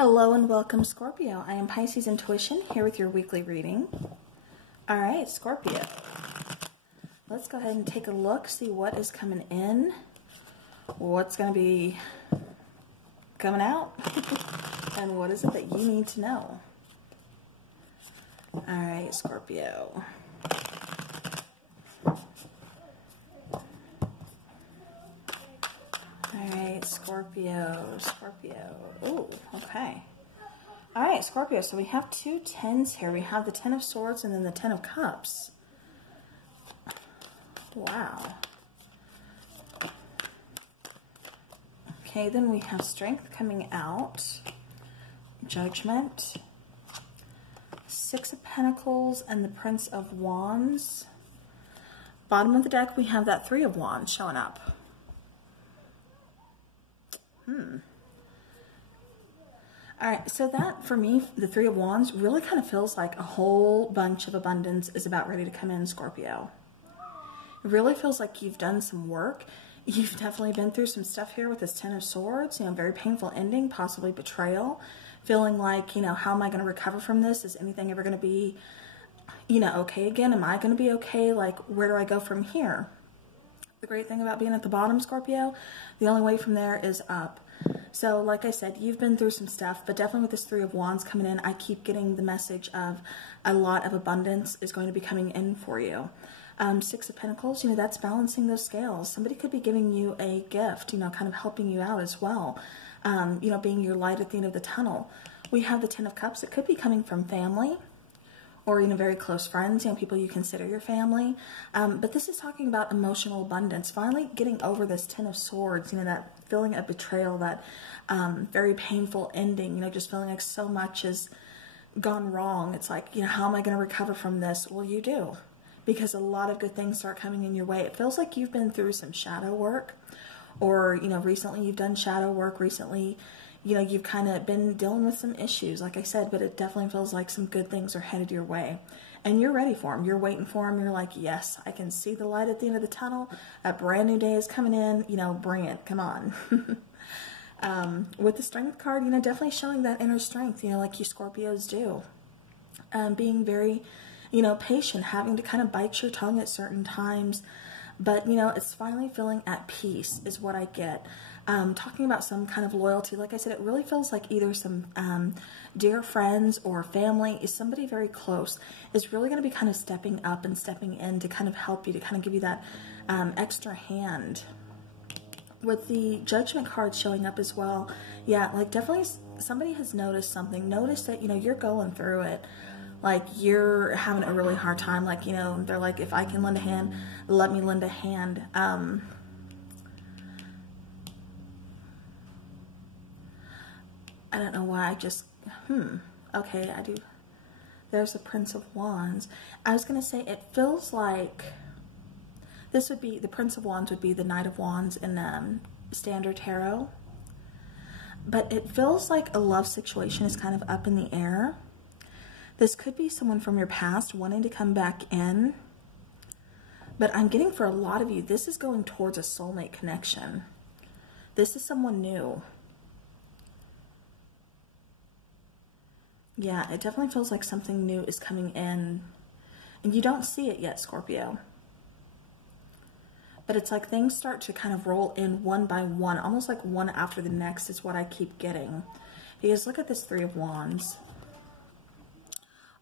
Hello and welcome, Scorpio. I am Pisces Intuition here with your weekly reading. All right, Scorpio. Let's go ahead and take a look, see what is coming in, what's going to be coming out, and what is it that you need to know. All right, Scorpio. Scorpio. Ooh, okay. All right, Scorpio. So we have two tens here. We have the Ten of Swords and then the Ten of Cups. Wow. Okay, then we have Strength coming out. Judgment. Six of Pentacles and the Prince of Wands. Bottom of the deck, we have that Three of Wands showing up. All right, so that, for me, the Three of Wands really kind of feels like a whole bunch of abundance is about ready to come in, Scorpio. It really feels like you've done some work. You've definitely been through some stuff here with this Ten of Swords, very painful ending, possibly betrayal, feeling like, how am I going to recover from this? Is anything ever going to be, okay again? Am I going to be okay? Like, where do I go from here? The great thing about being at the bottom, Scorpio, the only way from there is up. So, like I said, you've been through some stuff, but definitely with this Three of Wands coming in, I keep getting the message of a lot of abundance is going to be coming in for you. Six of Pentacles, that's balancing those scales. Somebody could be giving you a gift, kind of helping you out as well, being your light at the end of the tunnel. We have the Ten of Cups. It could be coming from family or, very close friends, people you consider your family. But this is talking about emotional abundance, finally getting over this Ten of Swords, that feeling of betrayal, that very painful ending, just feeling like so much has gone wrong. It's like, how am I going to recover from this? Well, you do, because a lot of good things start coming in your way. It feels like you've been through some shadow work, or, recently you've done shadow work, recently, you've kind of been dealing with some issues, like I said, but it definitely feels like some good things are headed your way. And you're ready for them. You're waiting for them. You're like, yes, I can see the light at the end of the tunnel. A brand new day is coming in. Bring it. Come on. With the Strength card, definitely showing that inner strength, like you Scorpios do. Being very, patient, having to kind of bite your tongue at certain times. But, it's finally feeling at peace is what I get. Talking about some kind of loyalty, like I said, it really feels like either some dear friends or family, is somebody very close, is really going to be kind of stepping up and stepping in to kind of help you, to kind of give you that extra hand. With the Judgment card showing up as well, yeah, like definitely somebody has noticed something, noticed that, you're going through it. Like, you're having a really hard time. Like, they're like, if I can lend a hand, let me lend a hand. I don't know why I just, okay, I do. There's the Prince of Wands. I was going to say, it feels like this would be, the Prince of Wands would be the Knight of Wands in Standard Tarot. But it feels like a love situation is kind of up in the air. This could be someone from your past wanting to come back in. But I'm getting, for a lot of you, this is going towards a soulmate connection. This is someone new. Yeah, it definitely feels like something new is coming in. And you don't see it yet, Scorpio. But it's like things start to kind of roll in one by one, almost like one after the next is what I keep getting. Because look at this Three of Wands.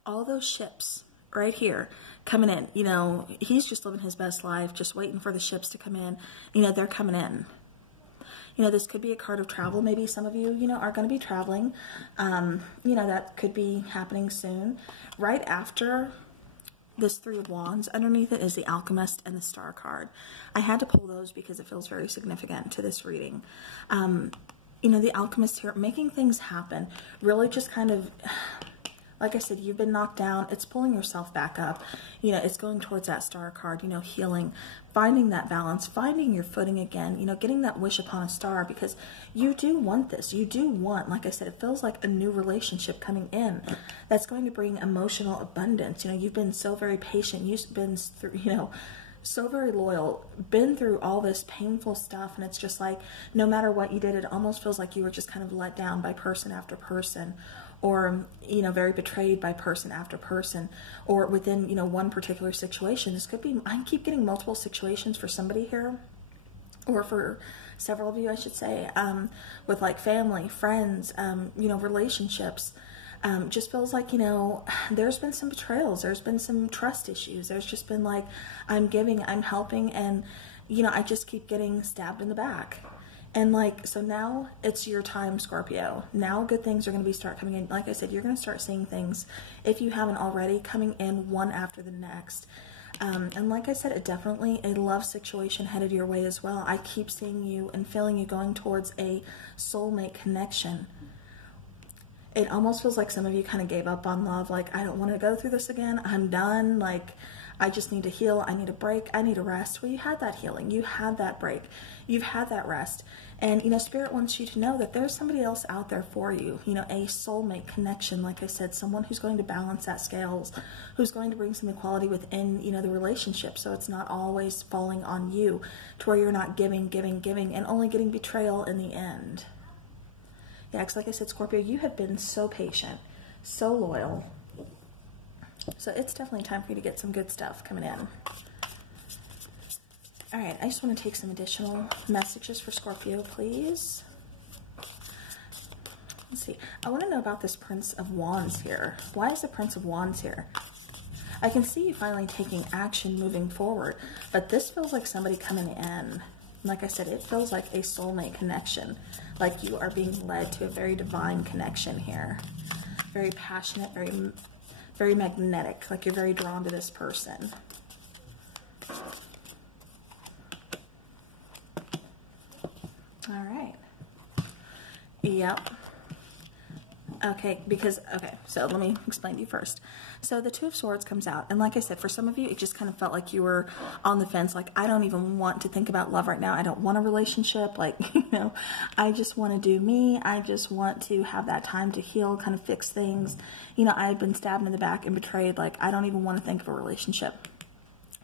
All those ships right here coming in, he's just living his best life, just waiting for the ships to come in. They're coming in. This could be a card of travel. Maybe some of you, are going to be traveling. That could be happening soon. Right after this Three of Wands, underneath it is the Alchemist and the Star card. I had to pull those because it feels very significant to this reading. The Alchemist here, making things happen, really just kind of, like I said, you've been knocked down. It's pulling yourself back up. It's going towards that Star card, healing, finding that balance, finding your footing again, getting that wish upon a star, because you do want this. You do want, like I said, it feels like a new relationship coming in that's going to bring emotional abundance. You've been so very patient. You've been through, so very loyal, been through all this painful stuff, and it's just like no matter what you did, it almost feels like you were just kind of let down by person after person, or very betrayed by person after person, or within one particular situation. This could be, I keep getting multiple situations for somebody here, or for several of you, I should say, with like family, friends, relationships. Just feels like, there's been some betrayals, there's been some trust issues, there's just been like, I'm giving, I'm helping, and, I just keep getting stabbed in the back. And like, so now it's your time, Scorpio. Now good things are going to start coming in. Like I said, you're going to start seeing things, if you haven't already, coming in one after the next. And like I said, it definitely a love situation headed your way as well. I keep seeing you and feeling you going towards a soulmate connection. It almost feels like some of you kind of gave up on love. Like, I don't want to go through this again. I'm done. Like, I just need to heal. I need a break. I need a rest. Well, you had that healing. You had that break. You've had that rest. And, Spirit wants you to know that there's somebody else out there for you. A soulmate connection, like I said, someone who's going to balance that scales, who's going to bring some equality within, the relationship. So it's not always falling on you to where you're not giving, and only getting betrayal in the end. Yeah, because like I said, Scorpio, you have been so patient, so loyal. So it's definitely time for you to get some good stuff coming in. All right, I just want to take some additional messages for Scorpio, please. Let's see. I want to know about this Prince of Wands here. Why is the Prince of Wands here? I can see you finally taking action moving forward, but this feels like somebody coming in. Like I said, it feels like a soulmate connection, like you are being led to a very divine connection here. Very passionate, very magnetic, like you're very drawn to this person. All right. Yep. Okay, so let me explain to you first. So the Two of Swords comes out, and like I said, for some of you, it just kind of felt like you were on the fence, like, I don't even want to think about love right now. I don't want a relationship, like, I just want to do me. I just want to have that time to heal, kind of fix things. I've been stabbed in the back and betrayed, like, I don't even want to think of a relationship.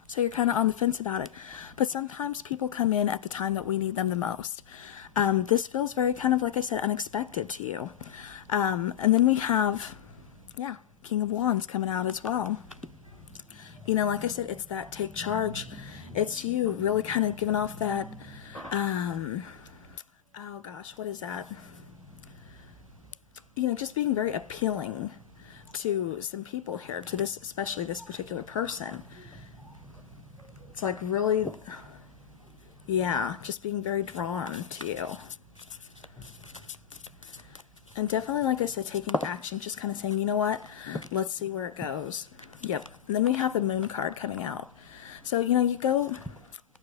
So you're kind of on the fence about it. But sometimes people come in at the time that we need them the most. This feels very kind of, like I said, unexpected to you. And then we have, King of Wands coming out as well. Like I said, it's that take charge. It's you really kind of giving off that, oh gosh, what is that? Just being very appealing to some people here, to this, especially this particular person. It's like really, just being very drawn to you. And definitely, like I said, taking action, just kind of saying, you know what, let's see where it goes. Yep. And then we have the Moon card coming out. So, you go,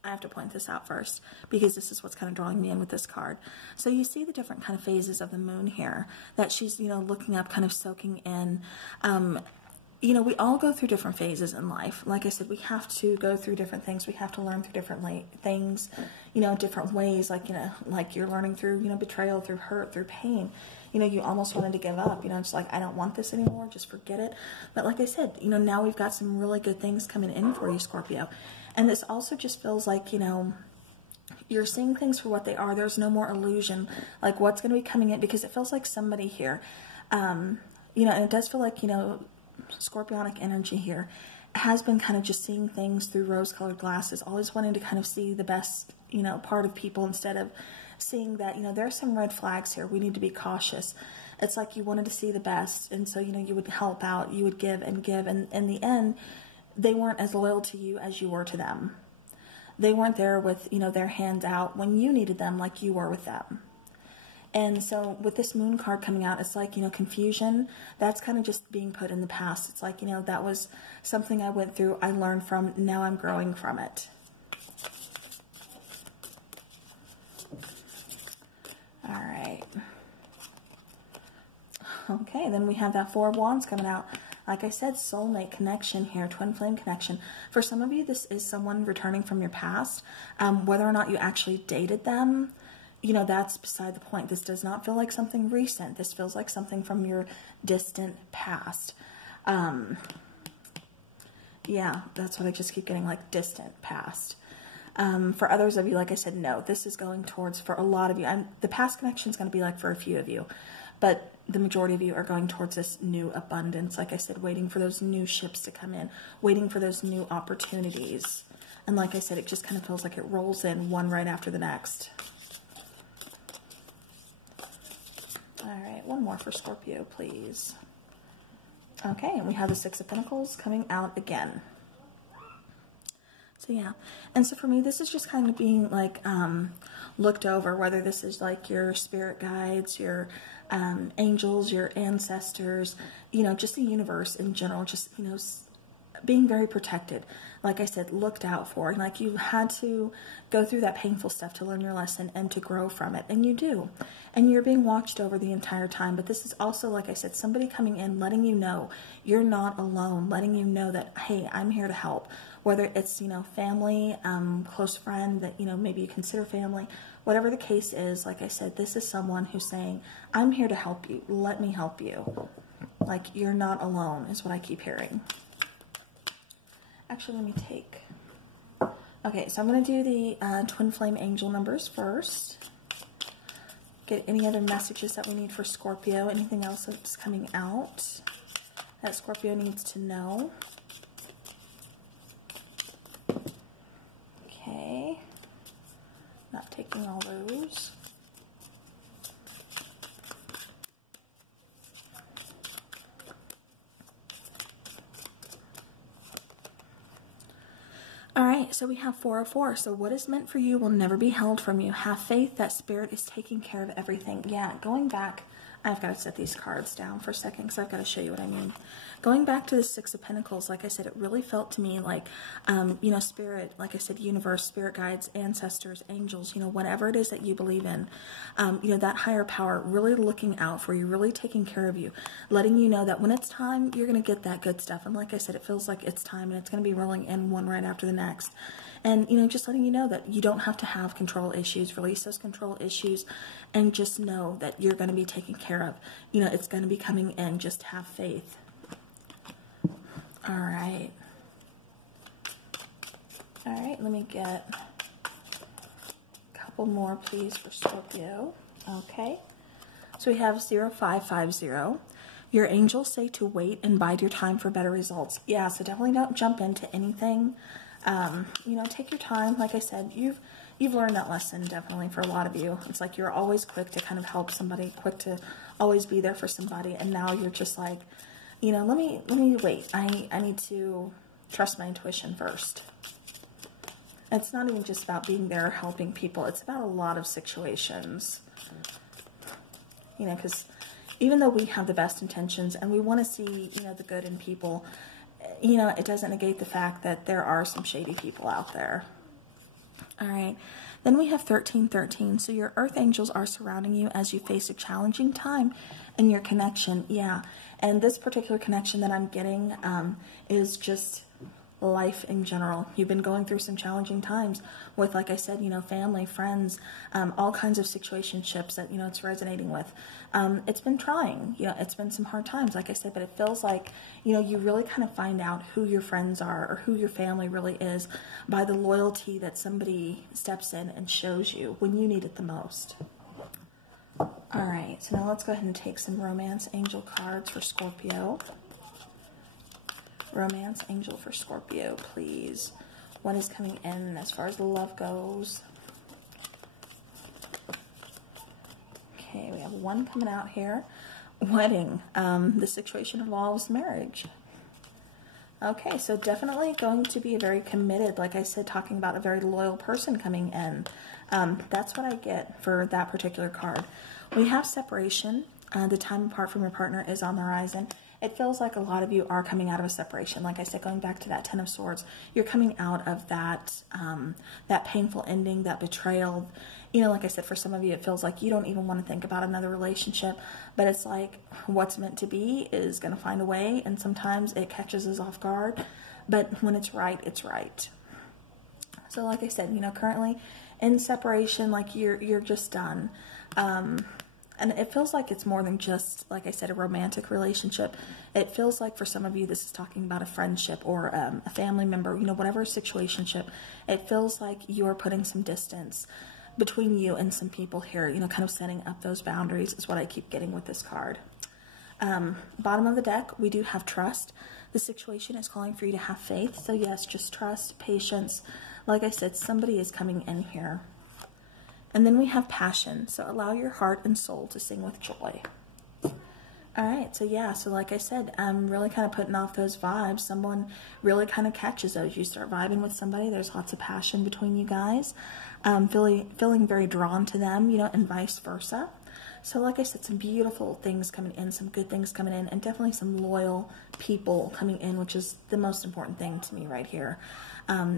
I have to point this out first, because this is what's kind of drawing me in with this card. So you see the different kind of phases of the Moon here, that she's, looking up, kind of soaking in. We all go through different phases in life. Like I said, we have to go through different things. We have to learn through different things, different ways, like, like you're learning through, betrayal, through hurt, through pain. You almost wanted to give up, it's like, I don't want this anymore, just forget it. But like I said, now we've got some really good things coming in for you, Scorpio. And this also just feels like, you're seeing things for what they are. There's no more illusion, like what's going to be coming in, because it feels like somebody here, and it does feel like, Scorpionic energy here has been kind of just seeing things through rose-colored glasses, always wanting to kind of see the best, part of people, instead of seeing that, there are some red flags here. We need to be cautious. It's like you wanted to see the best, and so, you would help out, you would give, and in the end, they weren't as loyal to you as you were to them. They weren't there with, their hands out when you needed them like you were with them. And so with this Moon card coming out, it's like, confusion, that's kind of just being put in the past. It's like, that was something I went through, I learned from, now I'm growing from it. All right. Okay, then we have that Four of Wands coming out. Like I said, soulmate connection here, twin flame connection. For some of you, this is someone returning from your past. Whether or not you actually dated them, that's beside the point. This does not feel like something recent. This feels like something from your distant past. Yeah, that's what I just keep getting, like distant past. For others of you, like I said, no, this is going towards, for a lot of you, the past connection is going to be like for a few of you, but the majority of you are going towards this new abundance. Like I said, waiting for those new ships to come in, waiting for those new opportunities. And like I said, it just kind of feels like it rolls in one right after the next. All right, one more for Scorpio, please. Okay, and we have the Six of Pentacles coming out again. So yeah, and so for me, this is just kind of being like looked over, whether this is like your spirit guides, your angels, your ancestors, you know, just the universe in general, just, you know, being very protected. Like I said, looked out for. Like you had to go through that painful stuff to learn your lesson and to grow from it. And you do. And you're being watched over the entire time. But this is also, like I said, somebody coming in, letting you know you're not alone, letting you know that, hey, I'm here to help. Whether it's, you know, family, close friend that, you know, maybe you consider family, whatever the case is, like I said, this is someone who's saying, I'm here to help you. Let me help you. Like, you're not alone is what I keep hearing. Actually, let me take... Okay, so I'm going to do the twin flame angel numbers first. Get any other messages that we need for Scorpio. Anything else that's coming out that Scorpio needs to know. Okay. Not taking all those. All right, so we have 404. So what is meant for you will never be held from you. Have faith that Spirit is taking care of everything. Yeah, going back, I've got to set these cards down for a second because I've got to show you what I mean. Going back to the Six of Pentacles, like I said, it really felt to me like, you know, Spirit, like I said, universe, spirit guides, ancestors, angels, you know, whatever it is that you believe in, you know, that higher power really looking out for you, really taking care of you, letting you know that when it's time, you're going to get that good stuff. And like I said, it feels like it's time and it's going to be rolling in one right after the next. And, you know, just letting you know that you don't have to have control issues, release those control issues, and just know that you're going to be taken care of. You know, it's going to be coming in. Just have faith. All right. All right, let me get a couple more, please, for Scorpio. Okay. So we have 0550. Your angels say to wait and bide your time for better results. Yeah, so definitely don't jump into anything. You know, take your time. Like I said, you've learned that lesson definitely for a lot of you. It's like you're always quick to kind of help somebody, quick to always be there for somebody, and now you're just like, you know, let me wait. I need to trust my intuition first. It's not even just about being there helping people. It's about a lot of situations. You know, because even though we have the best intentions and we want to see, you know, the good in people, you know, it doesn't negate the fact that there are some shady people out there. All right. Then we have 1313. So your earth angels are surrounding you as you face a challenging time in your connection. Yeah. And this particular connection that I'm getting is just life in general. You've been going through some challenging times with, like I said, you know, family, friends, all kinds of situationships that, you know, it's resonating with. It's been trying, you know, it's been some hard times, like I said, but it feels like, you know, you really kind of find out who your friends are or who your family really is by the loyalty that somebody steps in and shows you when you need it the most. All right, so now let's go ahead and take some romance angel cards for Scorpio. Romance angel for Scorpio, please. What is coming in as far as the love goes? Okay, we have one coming out here. Wedding. The situation involves marriage. Okay, so definitely going to be a very committed, like I said, talking about a very loyal person coming in. That's what I get for that particular card. We have separation. The time apart from your partner is on the horizon. It feels like a lot of you are coming out of a separation. Like I said, going back to that Ten of Swords, you're coming out of that that painful ending, that betrayal. You know, like I said, for some of you, it feels like you don't even want to think about another relationship. But it's like what's meant to be is going to find a way, and sometimes it catches us off guard. But when it's right, it's right. So like I said, you know, currently in separation, like you're just done. And it feels like it's more than just, like I said, a romantic relationship. It feels like for some of you, this is talking about a friendship or a family member, you know, whatever situationship. It feels like you're putting some distance between you and some people here, you know, kind of setting up those boundaries is what I keep getting with this card. Bottom of the deck, we do have trust. The situation is calling for you to have faith. So yes, just trust, patience. Like I said, somebody is coming in here. And then we have passion. So allow your heart and soul to sing with joy. All right, so yeah, so like I said, I'm really kind of putting off those vibes. Someone really kind of catches those. You start vibing with somebody, there's lots of passion between you guys. Feeling very drawn to them, you know, and vice versa. So like I said, some beautiful things coming in, some good things coming in, and definitely some loyal people coming in, which is the most important thing to me right here,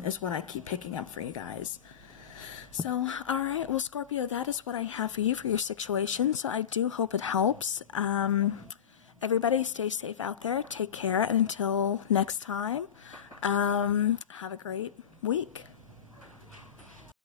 is what I keep picking up for you guys. So, all right, well, Scorpio, that is what I have for you for your situation. So I do hope it helps. Everybody stay safe out there. Take care. And until next time, have a great week.